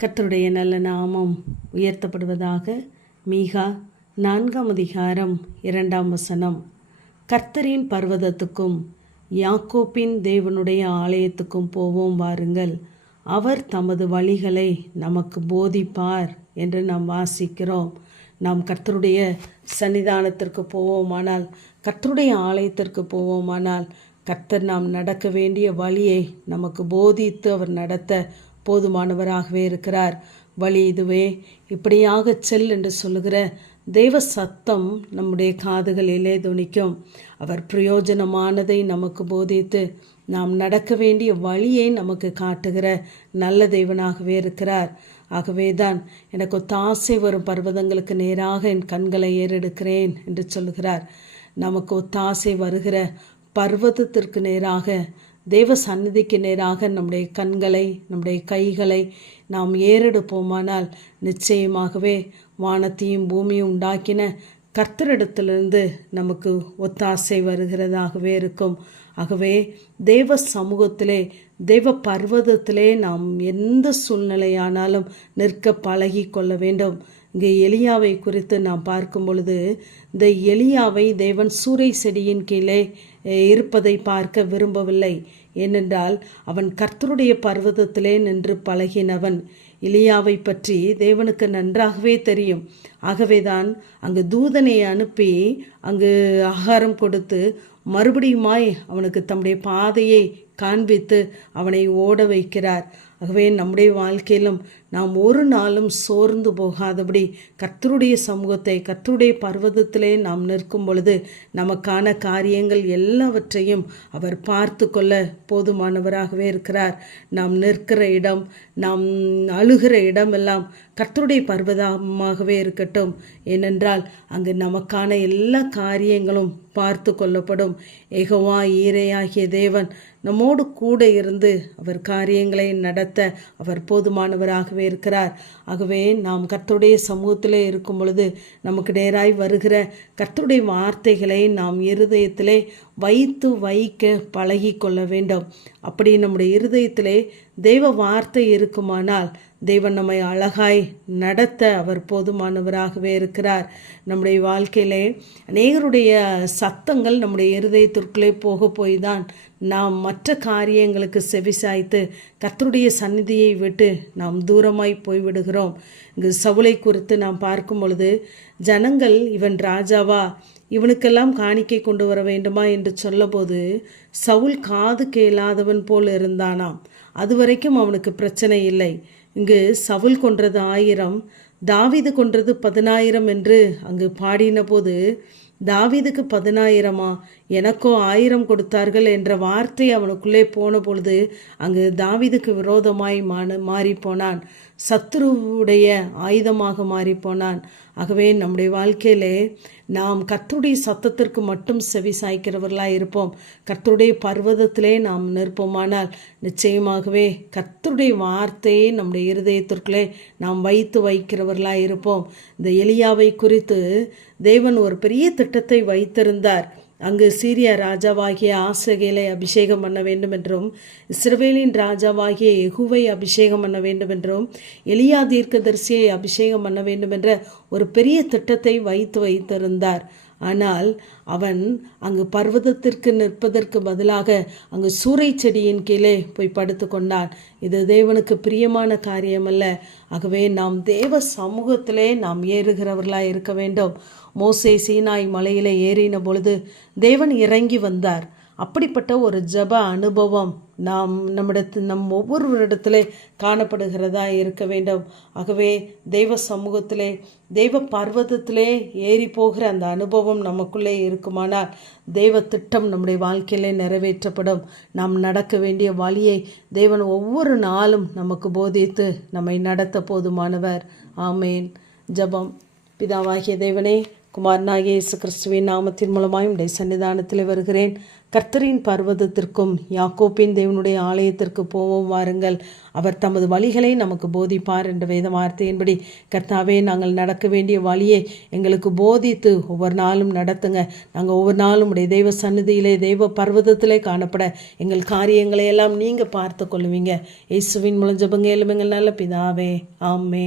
கர்த்தருடைய நல்ல நாமம் உயர்த்தப்படுவதாக. மீகா 4:2. கர்த்தரின் பர்வதத்துக்கும் யாக்கோப்பின் தேவனுடைய ஆலயத்துக்கும் போவோம் வாருங்கள், அவர் தமது வழிகளை நமக்கு போதிப்பார் என்று நாம் வாசிக்கிறோம். நாம் கர்த்தருடைய சன்னிதானத்திற்கு போவோமானால், கர்த்தருடைய ஆலயத்திற்கு போவோமானால், கர்த்தர் நாம் நடக்க வேண்டிய வழியை நமக்கு போதித்து அவர் நடத்த போதுமானவராகவே இருக்கிறார். வழி இதுவே, இப்படியாக செல் என்று சொல்லுகிற தெய்வ சத்தம் நம்முடைய காதுகளிலே துணிக்கும். அவர் பிரயோஜனமானதை நமக்கு போதித்து நாம் நடக்க வேண்டிய வழியை நமக்கு காட்டுகிற நல்ல தேவனாகவே இருக்கிறார். ஆகவேதான் எனக்கு ஒத்தாசை வரும் பர்வதங்களுக்கு நேராக என் கண்களை ஏறெடுக்கிறேன் என்று சொல்லுகிறார். நமக்கு ஒத்தாசை வருகிற பர்வதத்திற்கு நேராக, தேவ சந்நிதிக்கு நேராக நம்முடைய கண்களை, நம்முடைய கைகளை நாம் ஏறெடுப்போமானால் நிச்சயமாகவே வானத்தையும் பூமியும் உண்டாக்கின கர்த்தரிடத்திலிருந்து நமக்கு ஒத்தாசை வருகிறதாகவே இருக்கும். ஆகவே தேவ சமூகத்திலே, தேவ பர்வதத்திலே நாம் எந்த சூழ்நிலையானாலும் நிற்க பழகி கொள்ள வேண்டும். இங்கே எலியாவை குறித்து நாம் பார்க்கும் பொழுது, இந்த எலியாவை தேவன் சூரை செடியின் கீழே இருப்பதை பார்க்க விரும்பவில்லை. ஏனென்றால் அவன் கர்த்தருடைய பர்வதத்திலே நின்று பழகினவன். எலியாவை பற்றி தேவனுக்கு நன்றாகவே தெரியும். ஆகவேதான் அங்கு தூதனை அனுப்பி அங்கு ஆகாரம் கொடுத்து மறுபடியுமாய் அவனுக்கு தம்முடைய பாதையை காண்பித்து அவனை ஓட வைக்கிறார். ஆகவே நம்முடைய வாழ்க்கையிலும் நாம் ஒரு நாளும் சோர்ந்து போகாதபடி கர்த்தருடைய சமூகத்தை, கர்த்தருடைய பர்வதத்திலே நாம் நிற்கும் பொழுது நமக்கான காரியங்கள் எல்லாவற்றையும் அவர் பார்த்து கொள்ள போதுமானவராகவே இருக்கிறார். நாம் நிற்கிற இடம், நாம் அழுகிற இடமெல்லாம் கர்த்தருடைய பர்வதமாகவே இருக்கட்டும். ஏனென்றால் அங்கு நமக்கான எல்லா காரியங்களும் பார்த்து கொள்ளப்படும். யெகோவா ஈரேயாகிய தேவன் நம்மோடு கூட இருந்து அவர் காரியங்களை நடத்த அவர் போதுமானவராகவே இருக்கிறார். ஆகவே நாம் கர்த்தருடைய சமூகத்திலே இருக்கும் பொழுது நமக்கு நேராய் வருகிற கர்த்தருடைய வார்த்தைகளை நாம் இருதயத்திலே வைக்க பழகி கொள்ள வேண்டும். அப்படி நம்முடைய இருதயத்திலே தெய்வ வார்த்தை இருக்குமானால் தேவன் நம்மை அழகாய் நடத்த அவர் போதுமானவராகவே இருக்கிறார். நம்முடைய வாழ்க்கையிலே அநேகருடைய சத்தங்கள் நம்முடைய இருதயத்திற்குள்ளே போய் தான் நாம் மற்ற காரியங்களுக்கு செவிசாய்த்து கர்த்தருடைய சந்நிதியை விட்டு நாம் தூரமாய் போய்விடுகிறோம். இங்கு சவுலை குறித்து நாம் பார்க்கும் பொழுது, ஜனங்கள் இவன் ராஜாவா, இவனுக்கெல்லாம் காணிக்கை கொண்டு வர வேண்டுமா என்று சொல்லபோது சவுல் காது கேளாதவன் போல் இருந்தானாம். அதுவரைக்கும் அவனுக்கு பிரச்சனை இல்லை. இங்கு சவுல் கொன்றது 1000, தாவீது கொன்றது 10,000 என்று அங்கு பாடின போது, தாவீதுக்கு 10,000 எனக்கோ 1000 கொடுத்தார்கள் என்ற வார்த்தை அவனுக்குள்ளே போன பொழுது அங்கு தாவீதுக்கு விரோதமாய் மாறிப்போனான். சத்துருவுடைய ஆயுதமாக மாறிப்போனான். ஆகவே நம்முடைய வாழ்க்கையிலே நாம் கர்த்தருடைய சத்தத்திற்கு மட்டும் செவி சாய்க்கிறவர்களாக இருப்போம். கர்த்தருடைய பர்வதத்திலே நாம் நிற்போமானால் நிச்சயமாகவே கர்த்தருடைய வார்த்தையை நம்முடைய இருதயத்திற்குள்ளே நாம் வைக்கிறவர்களாக இருப்போம். இந்த எலியாவை குறித்து தேவன் ஒரு பெரிய திட்டத்தை வைத்திருந்தார். அங்கு சீரியா ராஜாவாகிய ஆசகேலை அபிஷேகம் பண்ண வேண்டும் என்றும், இஸ்ரவேலின் ராஜாவாகிய யெகூவை அபிஷேகம் பண்ண வேண்டும் என்றும், எலியா தீர்க்கதரிசியை அபிஷேகம் பண்ண வேண்டும் என்ற ஒரு பெரிய திட்டத்தை வைத்திருந்தார். ஆனால் அவன் அங்கு பர்வதத்திற்கு நிற்பதற்கு பதிலாக அங்கு சூரை செடியின் கீழே போய் படுத்து கொண்டான். இது தேவனுக்கு பிரியமான காரியமல்ல. ஆகவே நாம் தேவ சமூகத்திலே நாம் ஏறுகிறவர்களாக இருக்க வேண்டும். மோசே சீனாய் மலையிலே ஏறின பொழுது தேவன் இறங்கி வந்தார். அப்படிப்பட்ட ஒரு ஜப அனுபவம் நம் ஒவ்வொருவரிடத்திலே காணப்படுகிறதா இருக்க வேண்டும். ஆகவே தெய்வ சமூகத்திலே, தெய்வ பர்வதத்திலே ஏறி போகிற அந்த அனுபவம் நமக்குள்ளே இருக்குமானால் தெய்வ திட்டம் நம்முடைய வாழ்க்கையிலே நிறைவேற்றப்படும். நாம் நடக்க வேண்டிய வழியை தேவன் ஒவ்வொரு நாளும் நமக்கு போதித்து நம்மை நடத்த போதுமானவர். ஆமேன். ஜபம். பிதாவாகிய தேவனே, குமாரனாகிய இயேசு கிறிஸ்துவின் நாமத்தின் மூலமாய் உடைய சன்னிதானத்தில் வருகிறேன். கர்த்தரின் பர்வதத்திற்கும் யாக்கோப்பின் தேவனுடைய ஆலயத்திற்கு போவோம் வாருங்கள், அவர் தமது வழிகளை நமக்கு போதிப்பார் என்ற வேத வார்த்தையின்படி கர்த்தாவே, நாங்கள் நடக்க வேண்டிய வழியை எங்களுக்கு போதித்து ஒவ்வொரு நாளும் நடத்துங்க. நாங்கள் ஒவ்வொரு நாளும் உடைய தெய்வ சந்நிதியிலே தெய்வ பர்வதத்திலே காணப்பட எங்கள் காரியங்களை எல்லாம் நீங்கள் பார்த்து கொள்ளுவீங்க. இயேசுவின் மூலம் ஜெபங்க எங்கள் நல்ல பிதாவே, ஆமென்.